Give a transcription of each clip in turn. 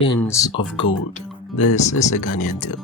Chains of gold. This is a Ghanaian tale.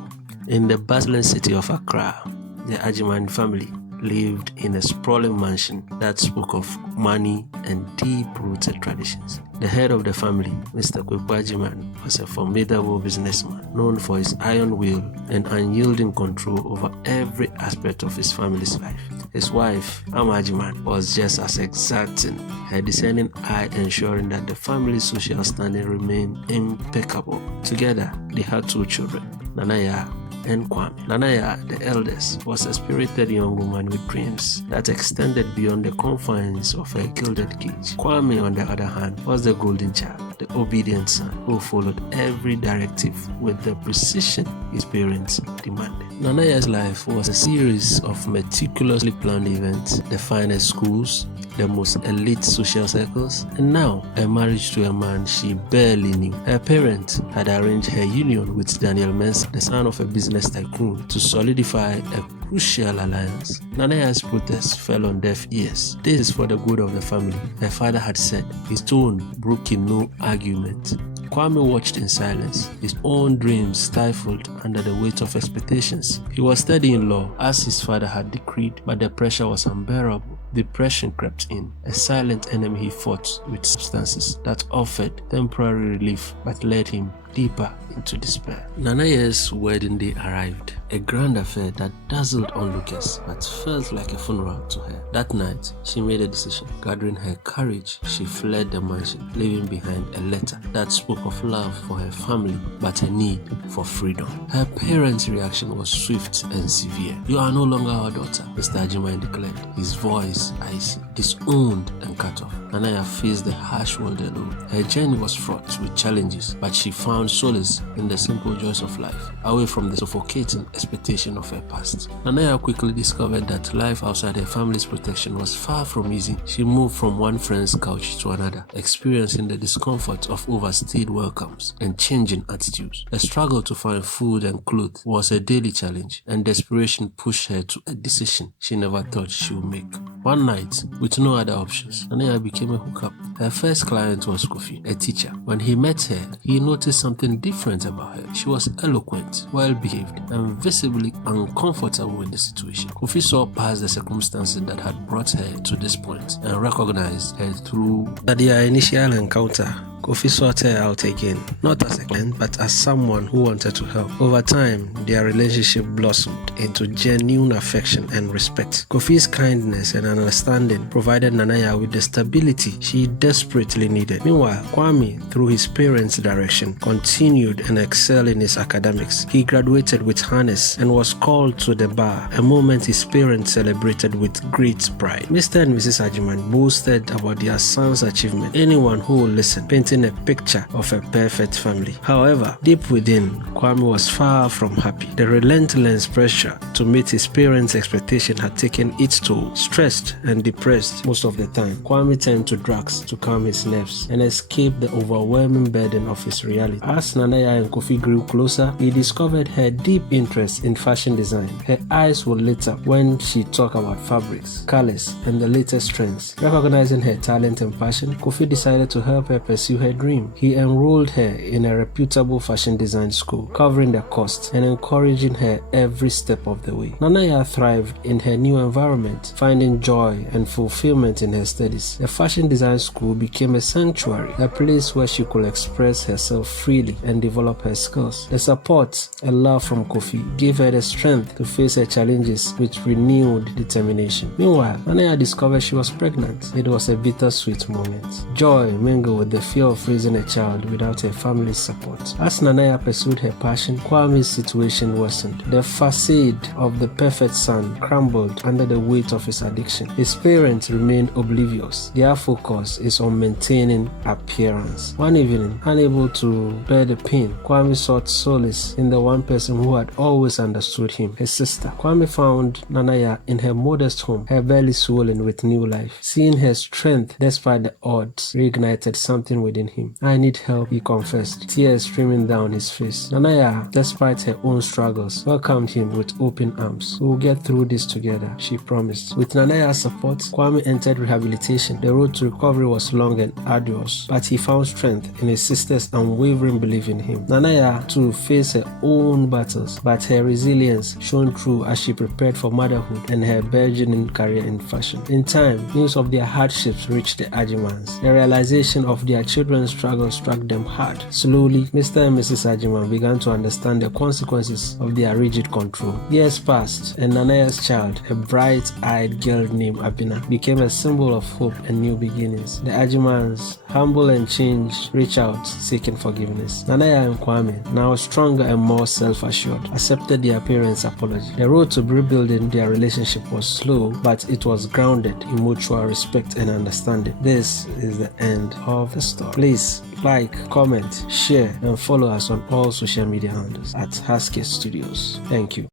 In the bustling city of Accra, the Agyeman family lived in a sprawling mansion that spoke of money and deep-rooted traditions. The head of the family, Mr. Agyeman, was a formidable businessman known for his iron will and unyielding control over every aspect of his family's life. His wife, Agyeman, was just as exacting, her discerning eye ensuring that the family's social standing remained impeccable. Together, they had two children, Nanaya and Kwame. Nanaya, the eldest, was a spirited young woman with dreams that extended beyond the confines of her gilded cage. Kwame, on the other hand, was the golden child, the obedient son who followed every directive with the precision his parents demanded. Nanaya's life was a series of meticulously planned events, the finest schools, the most elite social circles, and now a marriage to a man she barely knew. Her parents had arranged her union with Daniel Mensah, the son of a business tycoon, to solidify a crucial alliance. Nanaya's protest fell on deaf ears. This is for the good of the family, her father had said, his tone broken no argument. Kwame watched in silence, his own dreams stifled under the weight of expectations. He was studying law as his father had decreed, but the pressure was unbearable. Depression crept in, a silent enemy he fought with substances that offered temporary relief but led him deeper into despair. Nanaya's wedding day arrived, a grand affair that dazzled onlookers but felt like a funeral to her. That night, she made a decision. Gathering her courage, she fled the mansion, leaving behind a letter that spoke of love for her family but a need for freedom. Her parents' reaction was swift and severe. "You are no longer our daughter," Mr. Agyeman declared, his voice icy, disowned and cut off. Nanaya faced the harsh world alone. Her journey was fraught with challenges, but she found solace in the simple joys of life, away from the suffocating expectation of her past. Nanaya quickly discovered that life outside her family's protection was far from easy. She moved from one friend's couch to another, experiencing the discomfort of overstayed welcomes and changing attitudes. The struggle to find food and clothes was a daily challenge, and desperation pushed her to a decision she never thought she would make. One night, with no other options, Nanaya became a hookup. Her first client was Kofi, a teacher. When he met her, he noticed something different about her. She was eloquent, well-behaved, and visibly uncomfortable with the situation. Kofi saw past the circumstances that had brought her to this point and recognized her through their initial encounter. Kofi sought her out again, not as a client, but as someone who wanted to help. Over time, their relationship blossomed into genuine affection and respect. Kofi's kindness and understanding provided Nanaya with the stability she desperately needed. Meanwhile, Kwame, through his parents' direction, continued and excelled in his academics. He graduated with honors and was called to the bar, a moment his parents celebrated with great pride. Mr. and Mrs. Agyeman boasted about their son's achievement. Anyone who would listen painted a picture of a perfect family. However, deep within, Kwame was far from happy. The relentless pressure to meet his parents' expectation had taken its toll. Stressed and depressed most of the time, Kwame turned to drugs to calm his nerves and escape the overwhelming burden of his reality. As Nanaya and Kofi grew closer, he discovered her deep interest in fashion design. Her eyes would lit up when she talked about fabrics, colors, and the latest trends. Recognizing her talent and passion, Kofi decided to help her pursue her dream. He enrolled her in a reputable fashion design school, covering the cost and encouraging her every step of the way. Nanaya thrived in her new environment, finding joy and fulfillment in her studies. The fashion design school became a sanctuary, a place where she could express herself freely and develop her skills. The support and love from Kofi gave her the strength to face her challenges with renewed determination. Meanwhile, Nanaya discovered she was pregnant. It was a bittersweet moment. Joy mingled with the fear of raising a child without her family's support. As Nanaya pursued her passion, Kwame's situation worsened. The facade of the perfect son crumbled under the weight of his addiction. His parents remained oblivious. Their focus is on maintaining appearance. One evening, unable to bear the pain, Kwame sought solace in the one person who had always understood him, his sister. Kwame found Nanaya in her modest home, her belly swollen with new life. Seeing her strength despite the odds reignited something within within him. "I need help," he confessed, tears streaming down his face. Nanaya, despite her own struggles, welcomed him with open arms. "We will get through this together," she promised. With Nanaya's support, Kwame entered rehabilitation. The road to recovery was long and arduous, but he found strength in his sister's unwavering belief in him. Nanaya, too, faced her own battles, but her resilience shone through as she prepared for motherhood and her burgeoning career in fashion. In time, news of their hardships reached the Agyemans. The realization of their children's struggles struck them hard. Slowly, Mr. and Mrs. Agyeman began to understand the consequences of their rigid control. Years passed, and Nanaya's child, a bright-eyed girl named Abina, became a symbol of hope and new beginnings. The Agyemans, humble and changed, reached out seeking forgiveness. Nanaya and Kwame, now stronger and more self-assured, accepted their parents' apology. The road to rebuilding their relationship was slow, but it was grounded in mutual respect and understanding. This is the end of the story. Please like, comment, share, and follow us on all social media handles at Haskett Studios. Thank you.